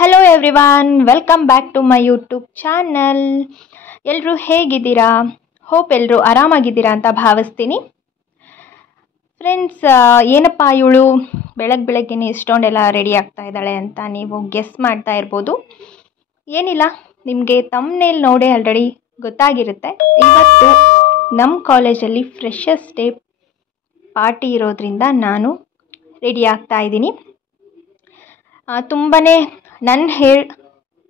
Hello everyone, welcome back to my YouTube channel. ಎಲ್ಲರೂ ಹೇಗಿದ್ದೀರಾ? Hope ಎಲ್ಲರೂ ಆರಾಮಾಗಿದ್ದೀರಾ ಅಂತ ಭಾವಿಸ್ತೀನಿ. ಫ್ರೆಂಡ್ಸ್, ಏನಪ್ಪ ಇವಳು ಬೆಳಗ್ಗೆನೇ ಇಷ್ಟೊಂದೆಲ್ಲ ರೆಡಿ ಆಗ್ತಾ ಇದ್ದಾಳೆ ಅಂತ ನೀವು ಗೆಸ್ ಮಾಡ್ತಾ ಇರ್ಬೋದು. ಏನಿಲ್ಲ, ನಿಮಗೆ ತಮ್ನೇಲ್ ನೋಡೇ ಆಲ್ರೆಡಿ ಗೊತ್ತಾಗಿರುತ್ತೆ. ಇವತ್ತು ನಮ್ಮ ಕಾಲೇಜಲ್ಲಿ ಫ್ರೆಶರ್ಸ್ ಡೇ ಪಾರ್ಟಿ ಇರೋದ್ರಿಂದ ನಾನು ರೆಡಿ ಆಗ್ತಾ ಇದ್ದೀನಿ. ತುಂಬಾ ನನ್ನ ಹೇರ್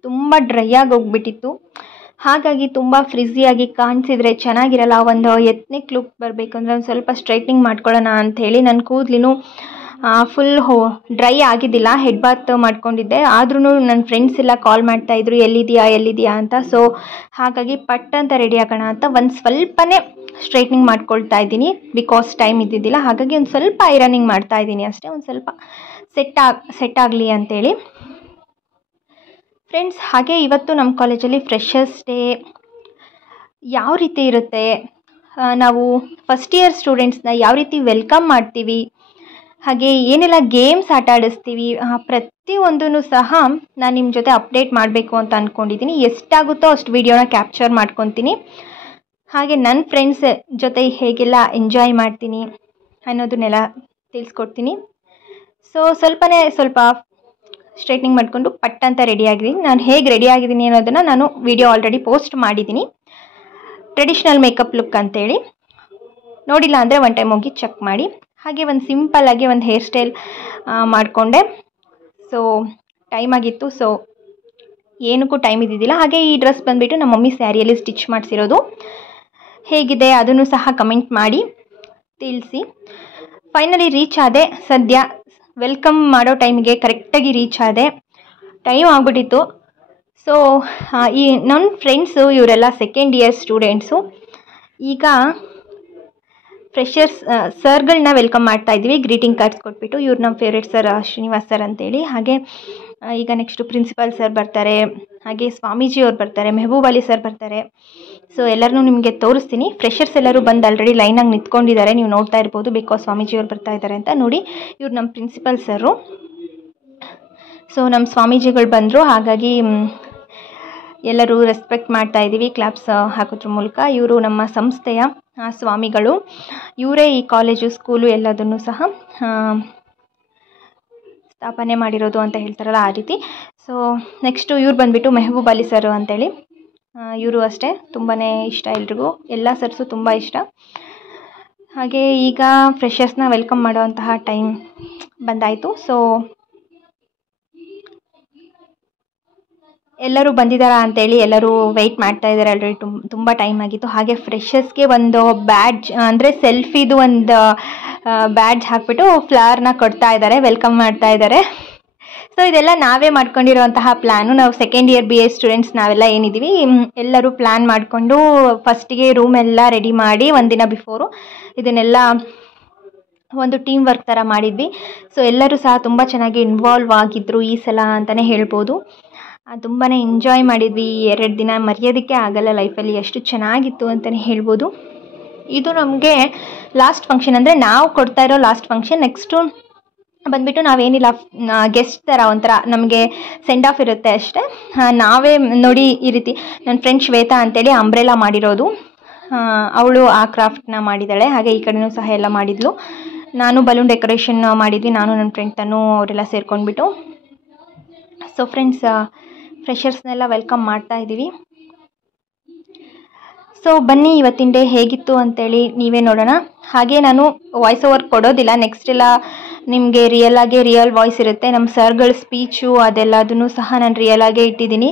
ತುಂಬ ಡ್ರೈ ಆಗಿ ಹೋಗ್ಬಿಟ್ಟಿತ್ತು. ಹಾಗಾಗಿ ತುಂಬ ಫ್ರಿಝಿಯಾಗಿ ಕಾಣಿಸಿದ್ರೆ ಚೆನ್ನಾಗಿರಲ್ಲ. ಒಂದು ಎತ್ನಿಕ್ ಲುಕ್ ಬರಬೇಕಂದ್ರೆ ಒಂದು ಸ್ವಲ್ಪ ಸ್ಟ್ರೈಟ್ನಿಂಗ್ ಮಾಡ್ಕೊಳ್ಳೋಣ ಅಂಥೇಳಿ ನನ್ನ ಕೂದಲಿನೂ ಫುಲ್ ಡ್ರೈ ಆಗಿದ್ದಿಲ್ಲ. ಹೆಡ್ ಬಾತ್ ಮಾಡ್ಕೊಂಡಿದ್ದೆ. ಆದ್ರೂ ನನ್ನ ಫ್ರೆಂಡ್ಸ್ ಎಲ್ಲ ಕಾಲ್ ಮಾಡ್ತಾಯಿದ್ರು, ಎಲ್ಲಿದೆಯಾ ಅಂತ. ಸೊ ಹಾಗಾಗಿ ಪಟ್ ಅಂತ ರೆಡಿ ಆಗೋಣ ಅಂತ ಒಂದು ಸ್ವಲ್ಪನೇ ಸ್ಟ್ರೈಟ್ನಿಂಗ್ ಮಾಡ್ಕೊಳ್ತಾ ಇದ್ದೀನಿ. ಬಿಕಾಸ್ ಟೈಮ್ ಇದ್ದಿದ್ದಿಲ್ಲ. ಹಾಗಾಗಿ ಒಂದು ಸ್ವಲ್ಪ ಐರನಿಂಗ್ ಮಾಡ್ತಾ ಇದ್ದೀನಿ ಅಷ್ಟೇ, ಒಂದು ಸ್ವಲ್ಪ ಸೆಟ್ ಆಗಲಿ ಅಂಥೇಳಿ. ಫ್ರೆಂಡ್ಸ್, ಹಾಗೆ ಇವತ್ತು ನಮ್ಮ ಕಾಲೇಜಲ್ಲಿ ಫ್ರೆಶರ್ಸ್ ಡೇ ಯಾವ ರೀತಿ ಇರುತ್ತೆ, ನಾವು ಫಸ್ಟ್ ಇಯರ್ ಸ್ಟೂಡೆಂಟ್ಸ್ನ ಯಾವ ರೀತಿ ವೆಲ್ಕಮ್ ಮಾಡ್ತೀವಿ, ಹಾಗೆ ಏನೆಲ್ಲ ಗೇಮ್ಸ್ ಆಟ ಆಡಿಸ್ತೀವಿ, ಪ್ರತಿಯೊಂದೂ ಸಹ ನಾನು ನಿಮ್ಮ ಜೊತೆ ಅಪ್ಡೇಟ್ ಮಾಡಬೇಕು ಅಂತ ಅಂದ್ಕೊಂಡಿದ್ದೀನಿ. ಎಷ್ಟಾಗುತ್ತೋ ಅಷ್ಟು ವಿಡಿಯೋನ ಕ್ಯಾಪ್ಚರ್ ಮಾಡ್ಕೊತೀನಿ. ಹಾಗೆ ನನ್ನ ಫ್ರೆಂಡ್ಸ್ ಜೊತೆ ಹೇಗೆಲ್ಲ ಎಂಜಾಯ್ ಮಾಡ್ತೀನಿ ಅನ್ನೋದನ್ನೆಲ್ಲ ತಿಳಿಸ್ಕೊಡ್ತೀನಿ. ಸೊ ಸ್ವಲ್ಪ ಸ್ಟ್ರೈಟ್ನಿಂಗ್ ಮಾಡಿಕೊಂಡು ಪಟ್ ಅಂತ ರೆಡಿ ಆಗಿದ್ದೀನಿ. ನಾನು ಹೇಗೆ ರೆಡಿ ಆಗಿದ್ದೀನಿ ಅನ್ನೋದನ್ನು ನಾನು ವಿಡಿಯೋ ಆಲ್ರೆಡಿ ಪೋಸ್ಟ್ ಮಾಡಿದ್ದೀನಿ. ಟ್ರೆಡಿಷ್ನಲ್ ಮೇಕಪ್ ಲುಕ್ ಅಂತೇಳಿ. ನೋಡಿಲ್ಲ ಅಂದರೆ ಒನ್ ಟೈಮ್ ಹೋಗಿ ಚೆಕ್ ಮಾಡಿ. ಹಾಗೆ ಒಂದು ಸಿಂಪಲ್ಲಾಗಿ ಒಂದು ಹೇರ್ ಸ್ಟೈಲ್ ಮಾಡಿಕೊಂಡೆ. ಸೊ ಟೈಮ್ ಆಗಿತ್ತು, ಸೊ ಏನಕ್ಕೂ ಟೈಮ್ ಇದ್ದಿದ್ದಿಲ್ಲ. ಹಾಗೆ ಈ ಡ್ರೆಸ್ ಬಂದುಬಿಟ್ಟು ನಮ್ಮ ಮಮ್ಮಿ ಸ್ಯಾರಿಯಲ್ಲಿ ಸ್ಟಿಚ್ ಮಾಡಿಸಿರೋದು. ಹೇಗಿದೆ ಅದನ್ನು ಸಹ ಕಮೆಂಟ್ ಮಾಡಿ ತಿಳಿಸಿ. ಫೈನಲಿ ರೀಚ್ ಆದೆ. ಸದ್ಯ ವೆಲ್ಕಮ್ ಮಾಡೋ ಟೈಮಿಗೆ ಕರೆಕ್ಟಾಗಿ ರೀಚ್ ಆದೆ. ಟೈಮ್ ಆಗಿಬಿಟ್ಟಿತ್ತು. ಸೊ ಈ ನನ್ನ ಫ್ರೆಂಡ್ಸು ಇವರೆಲ್ಲ ಸೆಕೆಂಡ್ ಇಯರ್ ಸ್ಟೂಡೆಂಟ್ಸು. ಈಗ ಫ್ರೆಶರ್ಸ್ ಸರ್ಗಳನ್ನ ವೆಲ್ಕಮ್ ಮಾಡ್ತಾ ಇದ್ದೀವಿ. ಗ್ರೀಟಿಂಗ್ ಕಾರ್ಡ್ಸ್ ಕೊಟ್ಬಿಟ್ಟು. ಇವ್ರು ನಮ್ಮ ಫೇವ್ರೇಟ್ ಸರ್ ಶ್ರೀನಿವಾಸ್ ಸರ್ ಅಂತೇಳಿ. ಹಾಗೆ ಈಗ ನೆಕ್ಸ್ಟು ಪ್ರಿನ್ಸಿಪಾಲ್ ಸರ್ ಬರ್ತಾರೆ, ಹಾಗೆ ಸ್ವಾಮೀಜಿ ಅವ್ರು ಬರ್ತಾರೆ, ಮೆಹಬೂಬ್ ಅಲಿ ಸರ್ ಬರ್ತಾರೆ. ಸೊ ಎಲ್ಲರನ್ನೂ ನಿಮಗೆ ತೋರಿಸ್ತೀನಿ. ಫ್ರೆಶರ್ಸ್ ಎಲ್ಲರೂ ಬಂದು ಆಲ್ರೆಡಿ ಲೈನಾಗಿ ನಿಂತ್ಕೊಂಡಿದ್ದಾರೆ, ನೀವು ನೋಡ್ತಾ ಇರ್ಬೋದು. ಬಿಕಾಸ್ ಸ್ವಾಮೀಜಿ ಅವ್ರು ಬರ್ತಾ ಇದ್ದಾರೆ ಅಂತ. ನೋಡಿ, ಇವ್ರು ನಮ್ಮ ಪ್ರಿನ್ಸಿಪಲ್ ಸರು. ಸೊ ನಮ್ಮ ಸ್ವಾಮೀಜಿಗಳು ಬಂದರು, ಹಾಗಾಗಿ ಎಲ್ಲರೂ ರೆಸ್ಪೆಕ್ಟ್ ಮಾಡ್ತಾ ಇದ್ದೀವಿ ಕ್ಲಾಪ್ಸ್ ಹಾಕೋದ್ರ ಮೂಲಕ. ಇವರು ನಮ್ಮ ಸಂಸ್ಥೆಯ ಸ್ವಾಮಿಗಳು. ಇವರೇ ಈ ಕಾಲೇಜು ಸ್ಕೂಲು ಎಲ್ಲದನ್ನು ಸಹ ಸ್ಥಾಪನೆ ಮಾಡಿರೋದು ಅಂತ ಹೇಳ್ತಾರಲ್ಲ, ಆ ರೀತಿ. ಸೊ ನೆಕ್ಸ್ಟು ಇವ್ರು ಬಂದುಬಿಟ್ಟು ಮೆಹಬೂಬ್ ಅಲಿ ಸರ್ ಅಂತೇಳಿ. ಇವರು ಅಷ್ಟೇ ತುಂಬಾ ಇಷ್ಟ ಎಲ್ರಿಗೂ. ಎಲ್ಲ ಸರ್ಸು ತುಂಬ ಇಷ್ಟ. ಹಾಗೆ ಈಗ ಫ್ರೆಶರ್ಸ್ನ ವೆಲ್ಕಮ್ ಮಾಡೋವಂತಹ ಟೈಮ್ ಬಂದಾಯಿತು. ಸೊ ಎಲ್ಲರೂ ಬಂದಿದ್ದಾರಾ ಅಂತೇಳಿ ಎಲ್ಲರೂ ವೆಯ್ಟ್ ಮಾಡ್ತಾ ಇದ್ದಾರೆ. ಆಲ್ರೆಡಿ ತುಂಬ ಟೈಮ್ ಆಗಿತ್ತು. ಹಾಗೆ ಫ್ರೆಶರ್ಸ್ಗೆ ಒಂದು ಬ್ಯಾಡ್ಜ್ ಅಂದರೆ ಸೆಲ್ಫಿದು ಒಂದು ಬ್ಯಾಡ್ಜ್ ಹಾಕ್ಬಿಟ್ಟು ಫ್ಲವರ್ನ ಕೊಡ್ತಾ ಇದ್ದಾರೆ, ವೆಲ್ಕಮ್ ಮಾಡ್ತಾ ಇದ್ದಾರೆ. ಸೊ ಇದೆಲ್ಲ ನಾವೇ ಮಾಡ್ಕೊಂಡಿರೋಂತಹ ಪ್ಲ್ಯಾನು. ನಾವು ಸೆಕೆಂಡ್ ಇಯರ್ BA ಸ್ಟೂಡೆಂಟ್ಸ್ ನಾವೆಲ್ಲ ಏನಿದ್ದೀವಿ ಎಲ್ಲರೂ ಪ್ಲ್ಯಾನ್ ಮಾಡಿಕೊಂಡು ಫಸ್ಟಿಗೆ ರೂಮ್ ಎಲ್ಲ ರೆಡಿ ಮಾಡಿ ಒಂದಿನ ಬಿಫೋರು ಇದನ್ನೆಲ್ಲ ಒಂದು ಟೀಮ್ ವರ್ಕ್ ಥರ ಮಾಡಿದ್ವಿ. ಸೊ ಎಲ್ಲರೂ ಸಹ ತುಂಬ ಚೆನ್ನಾಗಿ ಇನ್ವಾಲ್ವ್ ಆಗಿದ್ದರು ಈ ಸಲ ಅಂತಲೇ ಹೇಳ್ಬೋದು. ತುಂಬಾ ಎಂಜಾಯ್ ಮಾಡಿದ್ವಿ. 2 ದಿನ ಮರೆಯೋದಕ್ಕೆ ಆಗಲ್ಲ ಲೈಫಲ್ಲಿ, ಎಷ್ಟು ಚೆನ್ನಾಗಿತ್ತು ಅಂತಲೇ ಹೇಳ್ಬೋದು. ಇದು ನಮಗೆ ಲಾಸ್ಟ್ ಫಂಕ್ಷನ್, ಅಂದರೆ ನಾವು ಕೊಡ್ತಾ ಇರೋ ಲಾಸ್ಟ್ ಫಂಕ್ಷನ್. ನೆಕ್ಸ್ಟು ಬಂದುಬಿಟ್ಟು ನಾವೇನಿಲ್ಲ, ಗೆಸ್ಟ್ ಥರ ಒಂಥರ ನಮಗೆ ಸೆಂಡ್ ಆಫ್ ಇರುತ್ತೆ ಅಷ್ಟೇ. ನಾವೇ ನೋಡಿ ಈ ರೀತಿ ನನ್ನ ಫ್ರೆಂಡ್ ಶ್ವೇತಾ ಅಂತೇಳಿ ಅಂಬ್ರೆಲಾ ಮಾಡಿರೋದು, ಅವಳು ಆ ಕ್ರಾಫ್ಟ್ನ ಮಾಡಿದ್ದಾಳೆ. ಹಾಗೆ ಈ ಕಡೆಯೂ ಸಹ ಎಲ್ಲ ಮಾಡಿದ್ಲು. ನಾನು ಬಲೂನ್ ಡೆಕೋರೇಷನ್ ಮಾಡಿದ್ವಿ, ನಾನು ನನ್ನ ಫ್ರೆಂಡ್ ತನು ಅವರೆಲ್ಲ ಸೇರ್ಕೊಂಡ್ಬಿಟ್ಟು. ಸೊ ಫ್ರೆಂಡ್ಸ್, ಫ್ರೆಶರ್ಸ್ನೆಲ್ಲ ವೆಲ್ಕಮ್ ಮಾಡ್ತಾ ಇದ್ದೀವಿ. ಸೊ ಬನ್ನಿ ಇವತ್ತಿನ ಡೇ ಹೇಗಿತ್ತು ಅಂತೇಳಿ ನೀವೇ ನೋಡೋಣ. ಹಾಗೆ ನಾನು ವಾಯ್ಸ್ ಓವರ್ ಕೊಡೋದಿಲ್ಲ. ನೆಕ್ಸ್ಟ್ ಎಲ್ಲ ನಿಮಗೆ ರಿಯಲ್ ವಾಯ್ಸ್ ಇರುತ್ತೆ. ನಮ್ಮ ಸರ್ಗಳ ಸ್ಪೀಚು ಅದೆಲ್ಲದನ್ನು ಸಹ ನಾನು ರಿಯಲಾಗೇ ಇಟ್ಟಿದ್ದೀನಿ.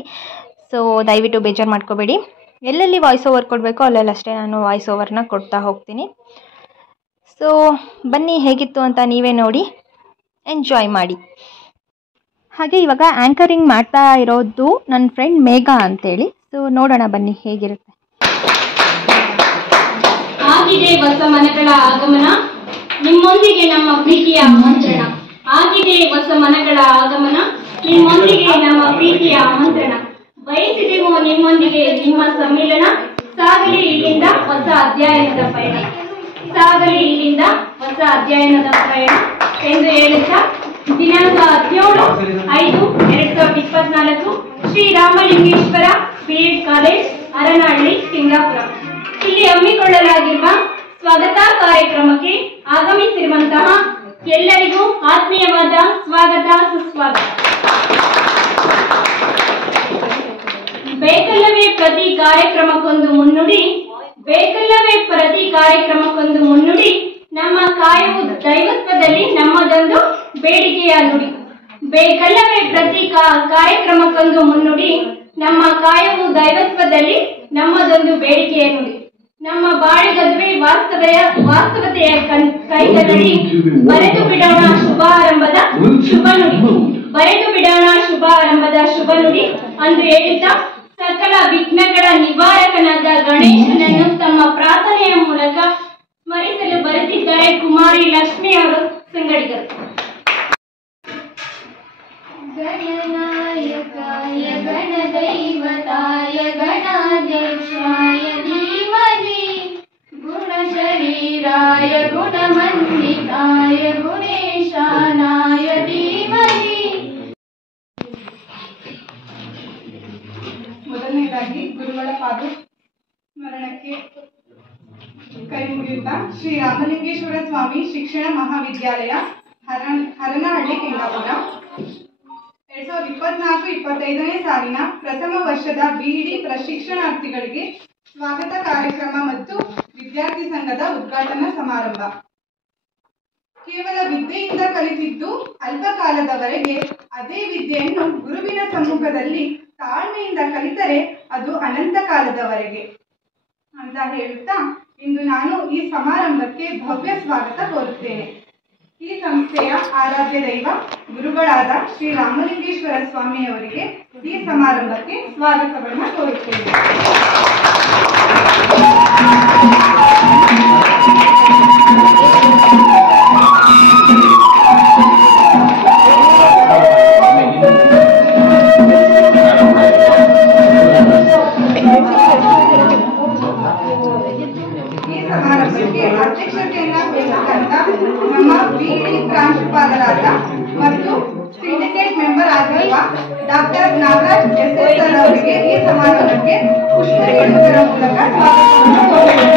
ಸೊ ದಯವಿಟ್ಟು ಬೇಜಾರು ಮಾಡ್ಕೋಬೇಡಿ. ಎಲ್ಲೆಲ್ಲಿ ವಾಯ್ಸ್ ಓವರ್ ಕೊಡಬೇಕೋ ಅಲ್ಲಷ್ಟೇ ನಾನು ವಾಯ್ಸ್ ಓವರ್ನ ಕೊಡ್ತಾ ಹೋಗ್ತೀನಿ. ಸೊ ಬನ್ನಿ ಹೇಗಿತ್ತು ಅಂತ ನೀವೇ ನೋಡಿ ಎಂಜಾಯ್ ಮಾಡಿ. ಹಾಗೆ ಇವಾಗ ಆ್ಯಂಕರಿಂಗ್ ಮಾಡ್ತಾ ಇರೋದು ನನ್ನ ಫ್ರೆಂಡ್ ಮೇಘಾ ಅಂತೇಳಿ. ಸೊ ನೋಡೋಣ ಬನ್ನಿ ಹೇಗಿರುತ್ತೆ. ಆಗಿದೆ ಹೊಸ ಮನಗಳ ಆಗಮನ, ನಿಮ್ಮೊಂದಿಗೆ ನಮ್ಮ ಪ್ರೀತಿಯ ಆಮಂತ್ರಣ. ಆಗಿದೆ ಹೊಸ ಮನಗಳ ಆಗಮನ, ನಿಮ್ಮೊಂದಿಗೆ ನಮ್ಮ ಪ್ರೀತಿಯ ಆಮಂತ್ರಣ. ಬಯಸಿದೆವು ನಿಮ್ಮೊಂದಿಗೆ ನಿಮ್ಮ ಸಮ್ಮಿಲನ. ಸಾಗಲಿ ಇಲ್ಲಿಂದ ಹೊಸ ಅಧ್ಯಯನದ ಪಯಣ, ಸಾಗಲಿ ಇಲ್ಲಿಂದ ಹೊಸ ಅಧ್ಯಯನದ ಪಯಣ ಎಂದು ಹೇಳುತ್ತಾ ದಿನಾಂಕ 17/5/2024 ಕಾಲೇಜ್, ಹರನಹಳ್ಳಿ, ಸಿಂಗಾಪುರ. ಇಲ್ಲಿ ಹಮ್ಮಿಕೊಳ್ಳಲಾಗಿರುವ ಸ್ವಾಗತ ಕಾರ್ಯಕ್ರಮಕ್ಕೆ ಆಗಮಿಸಿರುವಂತಹ ಎಲ್ಲರಿಗೂ ಆತ್ಮೀಯವಾದ ಸ್ವಾಗತ, ಸುಸ್ವಾಗತ. ಬೇಕಲ್ಲವೇ ಪ್ರತಿ ಕಾರ್ಯಕ್ರಮಕ್ಕೊಂದು ಮುನ್ನುಡಿ, ಬೇಕಲ್ಲವೇ ಪ್ರತಿ ಕಾರ್ಯಕ್ರಮಕ್ಕೊಂದು ಮುನ್ನುಡಿ, ನಮ್ಮ ಕಾಯವು ದೈವತ್ವದಲ್ಲಿ ನಮ್ಮದೊಂದು ಬೇಡಿಕೆಯ ನುಡಿ. ಬೇಕಲ್ಲವೇ ಪ್ರತಿ ಕಾರ್ಯಕ್ರಮಕ್ಕೊಂದು ಮುನ್ನುಡಿ, ನಮ್ಮ ಕಾಯವು ದೈವತ್ವದಲ್ಲಿ ನಮ್ಮದೊಂದು ಬೇಡಿಕೆಯ ನುಡಿ. ನಮ್ಮ ಬಾಳಿಗದುವೆ ವಾಸ್ತವತೆಯ ಕೈಗನ್ನಡಿ, ಬರೆದು ಬಿಡೋಣ ಶುಭಾರಂಭದ ಶುಭ ನುಡಿ, ಬರೆದು ಬಿಡೋಣ ಶುಭಾರಂಭದ ಶುಭ ನುಡಿ ಅಂದು ಹೇಳುತ್ತಾ ಸಕಲ ವಿಘ್ನಗಳ ನಿವಾರಕನಾದ ಗಣೇಶನನ್ನು ತಮ್ಮ ಪ್ರಾರ್ಥನೆಯ ಮೂಲಕ ಸ್ಮರಿಸಲು ಬರೆದಿದ್ದಾರೆ ಕುಮಾರಿ ಲಕ್ಷ್ಮಿ ಅವರು, ಸಂಗಡಿಗರು. ಗಣನಾಯಕಾಯ ಗಣದೈವತಾಯ ಗಣಾಧ್ಯಕ್ಷಾಯ ಧೀಮಹಿ ಗುಣಶರೀರಾಯ ಗುಣಮಂಡಿತಾಯ ಗುಣೇಶಾನಾಯ ಧೀಮಹಿ. ಮೊದಲನೇದಾಗಿ ಗುರುಗಳ ಪಾದ ಸ್ಮರಣಕ್ಕೆ ಕೈ ಮುಗಿಯುತ್ತಾ ಶ್ರೀ ರಾಮಲಿಂಗೇಶ್ವರ ಸ್ವಾಮಿ ಶಿಕ್ಷಣ ಮಹಾವಿದ್ಯಾಲಯ, ಹರನಹಳ್ಳಿ, ಸಿಂಗಾಪುರ 2024-25ನೇ ಸಾಲಿನ ಪ್ರಥಮ ವರ್ಷದ ಬಿಇಡಿ ಪ್ರಶಿಕ್ಷಣಾರ್ಥಿಗಳಿಗೆ ಸ್ವಾಗತ ಕಾರ್ಯಕ್ರಮ ಮತ್ತು ವಿದ್ಯಾರ್ಥಿ ಸಂಘದ ಉದ್ಘಾಟನಾ ಸಮಾರಂಭ. ಕೇವಲ ವಿದ್ಯೆಯಿಂದ ಕಲಿತಿದ್ದು ಅಲ್ಪ ಕಾಲದವರೆಗೆ ಅದೇ ವಿದ್ಯೆಯನ್ನು ಗುರುವಿನ ಸಮ್ಮುಖದಲ್ಲಿ ತಾಳ್ಮೆಯಿಂದ ಕಲಿತರೆ ಅದು ಅನಂತ ಕಾಲದವರೆಗೆ ಅಂತ ಹೇಳುತ್ತಾ ಇಂದು ನಾನು ಈ ಸಮಾರಂಭಕ್ಕೆ ಭವ್ಯ ಸ್ವಾಗತ ಕೋರುತ್ತೇನೆ. ಈ ಸಂಸ್ಥೆಯ ಆರಾಧ್ಯ ದೈವ ಗುರುಗಳಾದ ಶ್ರೀ ರಾಮಲಿಂಗೇಶ್ವರ ಸ್ವಾಮಿಯವರಿಗೆ ಈ ಸಮಾರಂಭಕ್ಕೆ ಸ್ವಾಗತವನ್ನು ಕೋರುತ್ತೇನೆ. ಸಮಾರಂಭಕ್ಕೆ ಅಧ್ಯಕ್ಷತೆಯನ್ನ ವಹಿಸಿದಂತ ನಮ್ಮ ಬಿಇಡಿ ಪ್ರಾಂಶುಪಾಲರಾದ ಮತ್ತು ಸಿಂಡಿಕೇಟ್ ಮೆಂಬರ್ ಆಗಿರುವ ಡಾಕ್ಟರ್ ನಾಗರಾಜ್ ಎಸ್.ಎಸ್. ಸರ್ ಅವರಿಗೆ ಈ ಸಮಾರಂಭಕ್ಕೆ ಪುಷ್ಪ ನೀಡುವುದರ ಮೂಲಕ ಸ್ವಾಗತವನ್ನು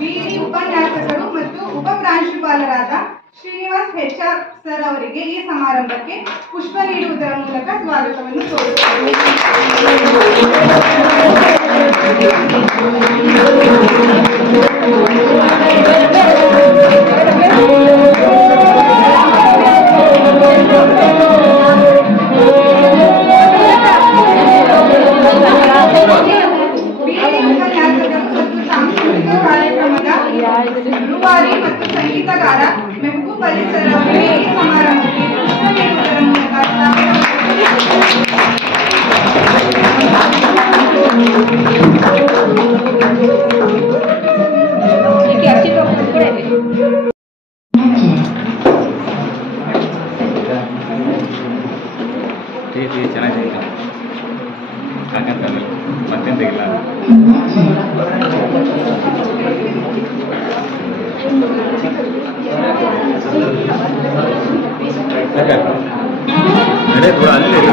ಬಿಇಡಿ ಉಪನ್ಯಾಸಕರು ಮತ್ತು ಉಪ ಪ್ರಾಂಶುಪಾಲರಾದ ಶ್ರೀನಿವಾಸ್ ಹೆಚ್ಆರ್ ಸರ್ ಅವರಿಗೆ ಈ ಸಮಾರಂಭಕ್ಕೆ ಪುಷ್ಪ ನೀಡುವುದರ ಮೂಲಕ ಸ್ವಾಗತವನ್ನು ಕೋರುತ್ತೇವೆ. ರೂವಾರಿ ಮತ್ತು ಸಂಗೀತಗಾರ ಮೆಹಬೂಬ್ ಅಲಿ ಸರ್ ಅವರಿಗೆ ಈ ಸಮಾರಂಭಕ್ಕೆ ಪುಷ್ಪ ನೀಡುವುದರ ಮೂಲಕ ಚೆನ್ನಾಗಿದೆ ಹಾಗಂತಲ್ಲ ಮತ್ತೆಂತ ಇಲ್ಲ. अरे थोड़ा अलग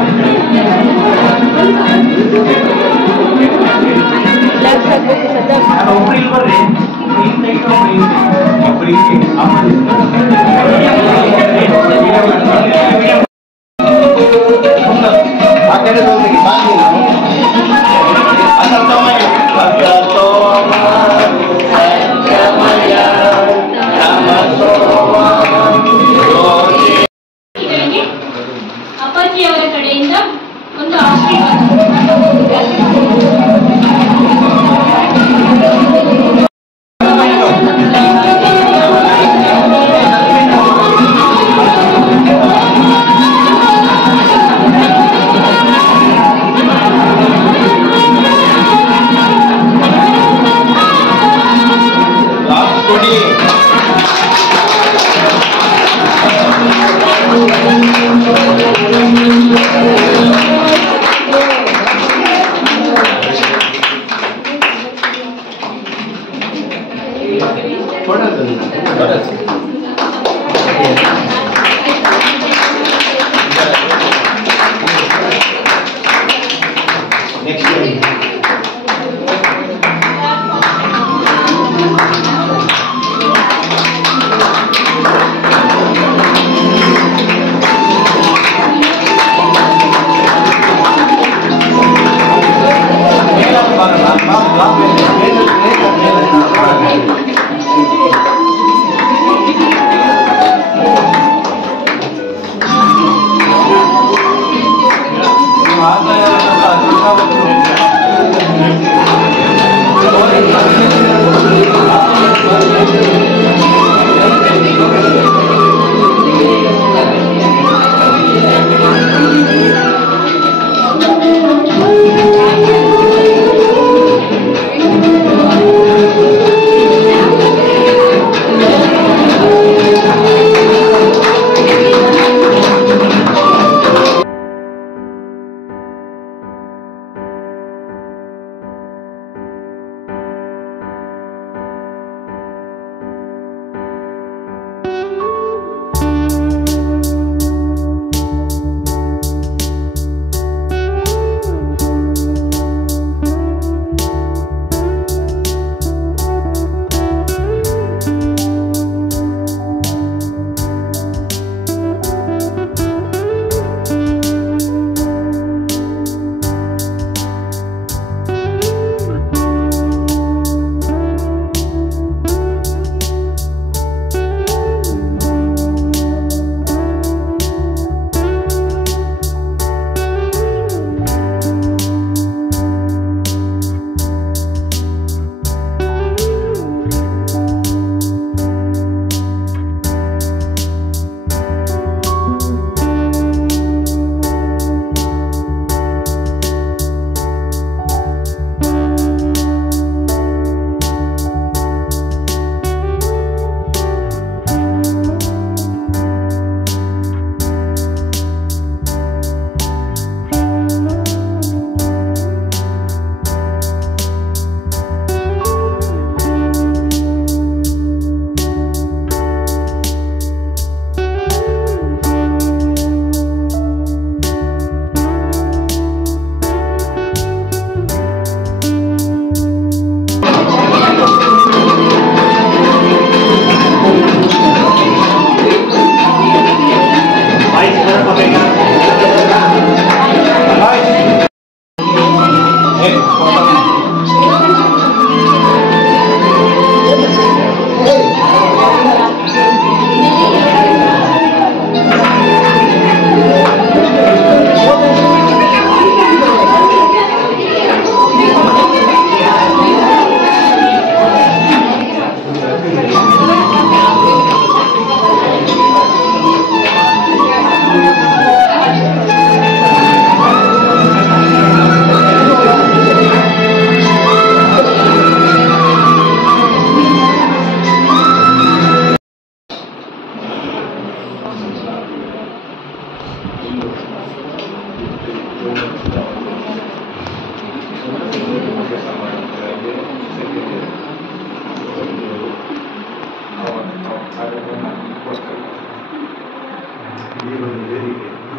ಅಪ್ಪಾಜಿಯವರ ಕಡೆಯಿಂದ ಒಂದು ಆಶೀರ್ವಾದ.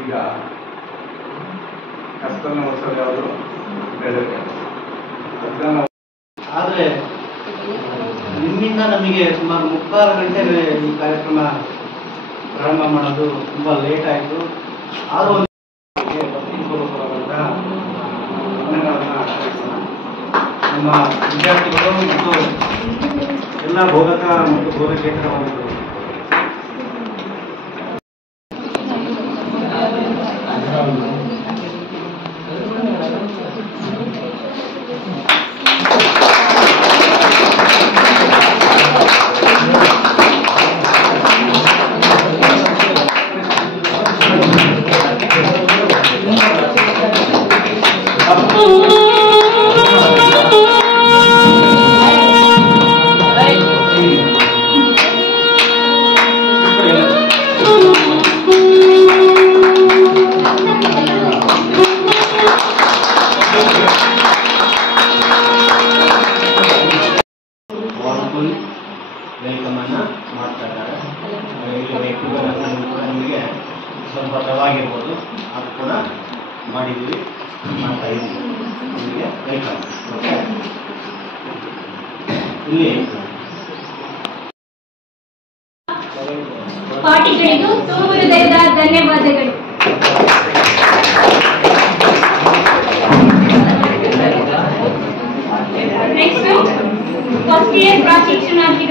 ಈಗ ಕಷ್ಟವನ್ನು ಹೊಸದು ಯಾವುದು ಆದರೆ ನಿಮ್ಮಿಂದ ನಮಗೆ ಸುಮಾರು 3 ಗಂಟೆ ಈ ಕಾರ್ಯಕ್ರಮ ಪ್ರಾರಂಭ ಮಾಡೋದು ತುಂಬ ಲೇಟ್ ಆಯಿತು. ಆದರೂ ನಮ್ಮ ವಿದ್ಯಾರ್ಥಿಗಳು ಮತ್ತು ಎಲ್ಲ ಬೋಧಕ ಮತ್ತು ಬೋಧಕೇತರ ಒಂದು ವೆಲ್ಕಮ್ ಅನ್ನ ಮಾಡ್ತಾ ಇದ್ದಾರೆ. ನಿಮಗೆ ಸ್ವಲ್ಪ ತವಾಗಿರ್ಬೋದು, ಅದು ಕೂಡ ಮಾಡಿದ್ದೀವಿ, ಮಾಡ್ತಾ ಇದ್ದೀವಿ. ನಿಮಗೆ ವೆಲ್ಕಮ್. ಓಕೆ, ಇಲ್ಲಿ ಪಾರ್ಟಿಗಳಿಗೂ ತುಂಬು ಹೃದಯದ ಧನ್ಯವಾದಗಳು. ನೆಕ್ಸ್ಟ್ ಫಸ್ಟ್ ಇಯರ್ ಪ್ರಾಶಿಕ್ಷಣಾರ್ಥಿಗಳು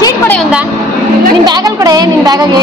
ಸೀಟ್ ಕೊಡೆ ಒಂದ ನಿನ್ ಬ್ಯಾಗಲ್ಲಿ ಕೊಡೆ, ನಿನ್ ಬ್ಯಾಗಲ್ಲಿ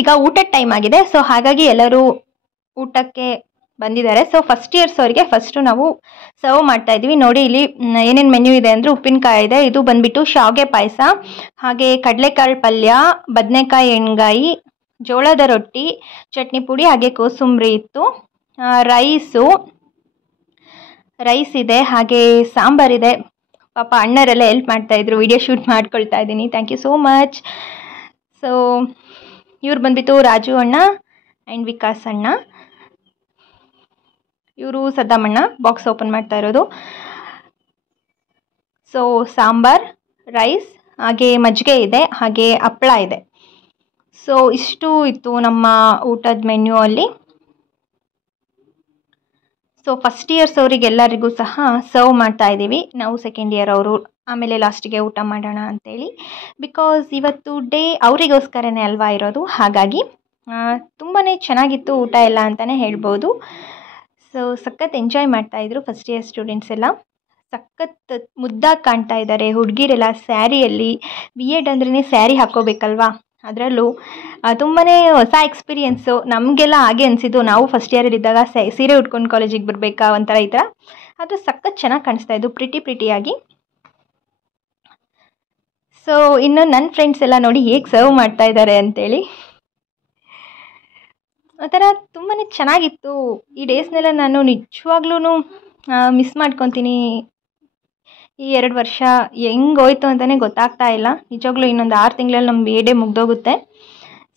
ಈಗ ಊಟದ ಟೈಮ್ ಆಗಿದೆ. ಸೊ ಹಾಗಾಗಿ ಎಲ್ಲರೂ ಊಟಕ್ಕೆ ಬಂದಿದ್ದಾರೆ. ಸೊ ಫಸ್ಟ್ ಇಯರ್ಸ್ ಅವರಿಗೆ ಫಸ್ಟು ನಾವು ಸರ್ವ್ ಮಾಡ್ತಾ ಇದ್ದೀವಿ. ನೋಡಿ ಇಲ್ಲಿ ಏನೇನು ಮೆನ್ಯೂ ಇದೆ ಅಂದರೆ ಉಪ್ಪಿನಕಾಯಿ ಇದೆ, ಇದು ಬಂದ್ಬಿಟ್ಟು ಶಾವಿಗೆ ಪಾಯಸ, ಹಾಗೆ ಕಡಲೆಕಾಳು ಪಲ್ಯ, ಬದನೆಕಾಯಿ ಎಣ್ಗಾಯಿ, ಜೋಳದ ರೊಟ್ಟಿ, ಚಟ್ನಿ ಪುಡಿ, ಹಾಗೆ ಕೋಸಂಬರಿ ಇತ್ತು, ರೈಸ್ ಇದೆ, ಹಾಗೆ ಸಾಂಬಾರಿದೆ, ಪಾಪ ಅಣ್ಣರೆಲ್ಲ ಹೆಲ್ಪ್ ಮಾಡ್ತಾಯಿದ್ರು, ವಿಡಿಯೋ ಶೂಟ್ ಮಾಡ್ಕೊಳ್ತಾ ಇದ್ದೀನಿ. Thank you so much. So ಇವ್ರು ಬಂದ್ಬಿಟ್ಟು ರಾಜು ಅಣ್ಣ ಆ್ಯಂಡ್ ವಿಕಾಸ್ ಅಣ್ಣ. ಇವರು ಸದ್ದಾಮಣ್ಣ ಬಾಕ್ಸ್ ಓಪನ್ ಮಾಡ್ತಾ ಇರೋದು. ಸೊ ಸಾಂಬಾರ್, ರೈಸ್, ಹಾಗೆ ಮಜ್ಜಿಗೆ ಇದೆ, ಹಾಗೆ ಹಪ್ಪಳ ಇದೆ. ಸೊ ಇಷ್ಟು ಇತ್ತು ನಮ್ಮ ಊಟದ ಮೆನ್ಯೂ ಅಲ್ಲಿ. ಸೊ ಫಸ್ಟ್ ಇಯರ್ಸ್ ಅವರಿಗೆಲ್ಲರಿಗೂ ಸಹ ಸರ್ವ್ ಮಾಡ್ತಾ ಇದ್ದೀವಿ. ನಾವು ಸೆಕೆಂಡ್ ಇಯರ್ ಅವರು ಆಮೇಲೆ ಲಾಸ್ಟಿಗೆ ಊಟ ಮಾಡೋಣ ಅಂತೇಳಿ. ಬಿಕಾಸ್ ಇವತ್ತು ಡೇ ಅವರಿಗೋಸ್ಕರನೇ ಅಲ್ವಾ ಇರೋದು, ಹಾಗಾಗಿ ತುಂಬಾ ಚೆನ್ನಾಗಿತ್ತು ಊಟ ಎಲ್ಲ ಅಂತಲೇ ಹೇಳ್ಬೋದು. ಸೊ ಸಖತ್ ಎಂಜಾಯ್ ಮಾಡ್ತಾಯಿದ್ರು ಫಸ್ಟ್ ಇಯರ್ ಸ್ಟೂಡೆಂಟ್ಸ್ ಎಲ್ಲ. ಸಖತ್ ಮುದ್ದಾಗಿ ಕಾಣ್ತಾ ಇದ್ದಾರೆ ಹುಡುಗಿರೆಲ್ಲ ಸ್ಯಾರಿಯಲ್ಲಿ. ಬಿ ಎಡ್ ಅಂದ್ರೇ ಸ್ಯಾರಿ ಹಾಕ್ಕೋಬೇಕಲ್ವಾ, ಅದರಲ್ಲೂ ತುಂಬಾ ಹೊಸ ಎಕ್ಸ್ಪೀರಿಯೆನ್ಸು. ನಮಗೆಲ್ಲ ಹಾಗೆ ಅನಿಸಿದ್ದು, ನಾವು ಫಸ್ಟ್ ಇಯರಲ್ಲಿದ್ದಾಗ ಸೀರೆ ಉಟ್ಕೊಂಡು ಕಾಲೇಜಿಗೆ ಬರಬೇಕಾ ಒಂಥರ ಈ ಥರ. ಅದು ಸಖತ್ ಚೆನ್ನಾಗಿ ಕಾಣಿಸ್ತಾ ಇದ್ದು, ಪ್ರಿಟಿಯಾಗಿ. ಸೊ ಇನ್ನು ನನ್ನ ಫ್ರೆಂಡ್ಸ್ ಎಲ್ಲ ನೋಡಿ ಹೇಗೆ ಸರ್ವ್ ಮಾಡ್ತಾ ಇದ್ದಾರೆ ಅಂತೇಳಿ. ಆ ಥರ ತುಂಬಾ ಚೆನ್ನಾಗಿತ್ತು. ಈ ಡೇಸ್ನೆಲ್ಲ ನಾನು ನಿಜವಾಗ್ಲೂ ಮಿಸ್ ಮಾಡ್ಕೊತೀನಿ. ಈ 2 ವರ್ಷ ಹೆಂಗೋಯ್ತು ಅಂತಲೇ ಗೊತ್ತಾಗ್ತಾ ಇಲ್ಲ. ನಿಜವಾಗ್ಲೂ ಇನ್ನೊಂದು 6 ತಿಂಗಳಲ್ಲಿ ನಮ್ಮ ಬಿ ಎಡೇ ಮುಗ್ದೋಗುತ್ತೆ.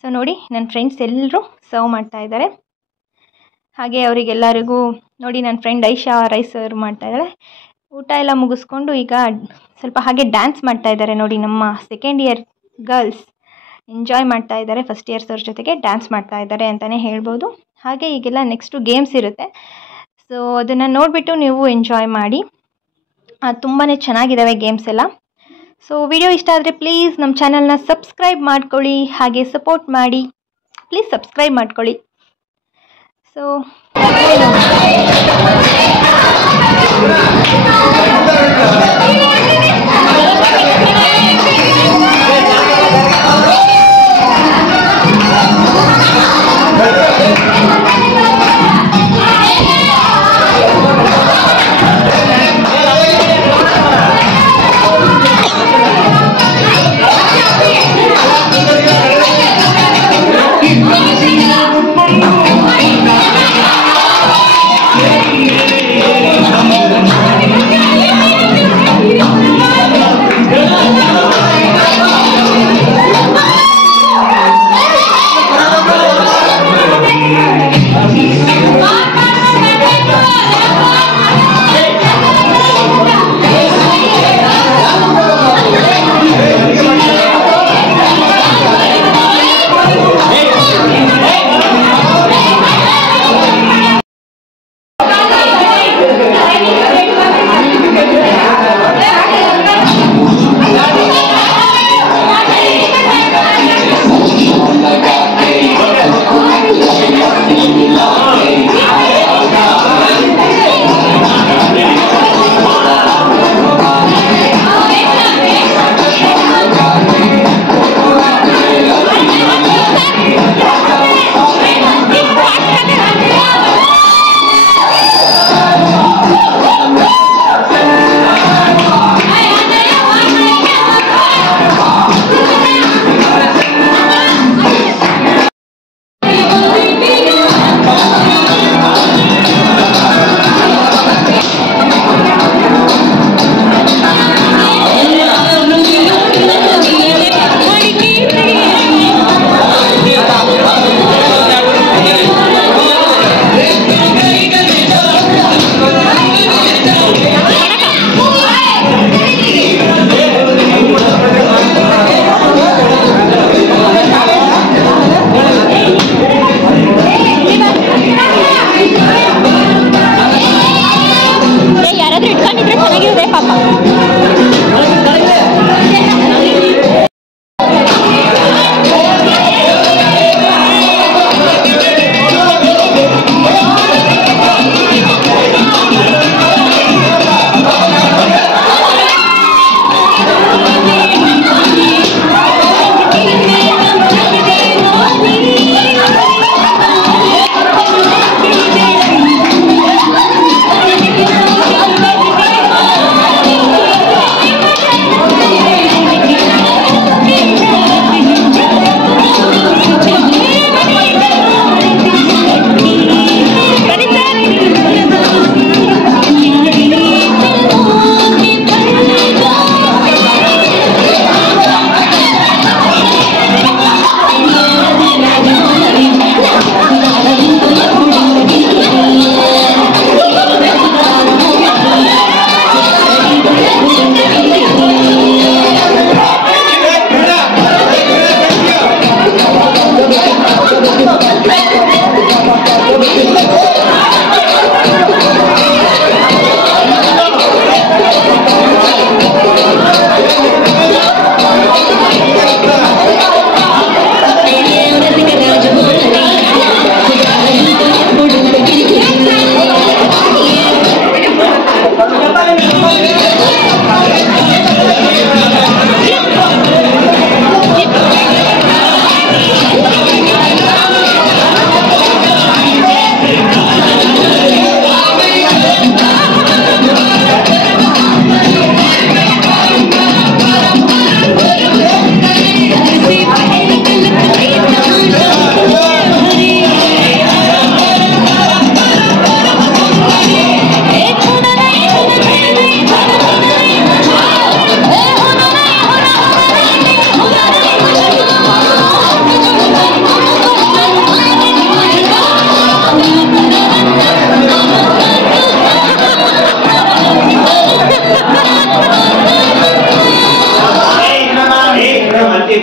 ಸೊ ನೋಡಿ ನನ್ನ ಫ್ರೆಂಡ್ಸ್ ಎಲ್ಲರೂ ಸರ್ವ್ ಮಾಡ್ತಾ ಇದ್ದಾರೆ. ಹಾಗೆ ಅವರಿಗೆಲ್ಲರಿಗೂ ನೋಡಿ ನನ್ನ ಫ್ರೆಂಡ್ ಐಶಾ ರೈಸ್ ಸರ್ವ್ ಮಾಡ್ತಾ ಇದ್ದಾಳೆ. ಊಟ ಎಲ್ಲ ಮುಗಿಸ್ಕೊಂಡು ಈಗ ಸ್ವಲ್ಪ ಹಾಗೆ ಡ್ಯಾನ್ಸ್ ಮಾಡ್ತಾ ಇದ್ದಾರೆ. ನೋಡಿ ನಮ್ಮ ಸೆಕೆಂಡ್ ಇಯರ್ ಗರ್ಲ್ಸ್ ಎಂಜಾಯ್ ಮಾಡ್ತಾ ಇದ್ದಾರೆ. ಫಸ್ಟ್ ಇಯರ್ಸ್ ಅವ್ರ ಜೊತೆಗೆ ಡ್ಯಾನ್ಸ್ ಮಾಡ್ತಾ ಇದ್ದಾರೆ ಅಂತಲೇ ಹೇಳ್ಬೋದು. ಹಾಗೆ ಈಗೆಲ್ಲ ನೆಕ್ಸ್ಟು ಗೇಮ್ಸ್ ಇರುತ್ತೆ. ಸೊ ಅದನ್ನು ನೋಡಿಬಿಟ್ಟು ನೀವು ಎಂಜಾಯ್ ಮಾಡಿ. ತುಂಬಾ ಚೆನ್ನಾಗಿದ್ದಾವೆ ಗೇಮ್ಸ್ ಎಲ್ಲ. ಸೊ ವಿಡಿಯೋ ಇಷ್ಟ ಆದರೆ ಪ್ಲೀಸ್ ನಮ್ಮ ಚಾನಲ್ನ ಸಬ್ಸ್ಕ್ರೈಬ್ ಮಾಡ್ಕೊಳ್ಳಿ, ಹಾಗೆ ಸಪೋರ್ಟ್ ಮಾಡಿ. ಪ್ಲೀಸ್ ಸಬ್ಸ್ಕ್ರೈಬ್ ಮಾಡ್ಕೊಳ್ಳಿ. ಸೊ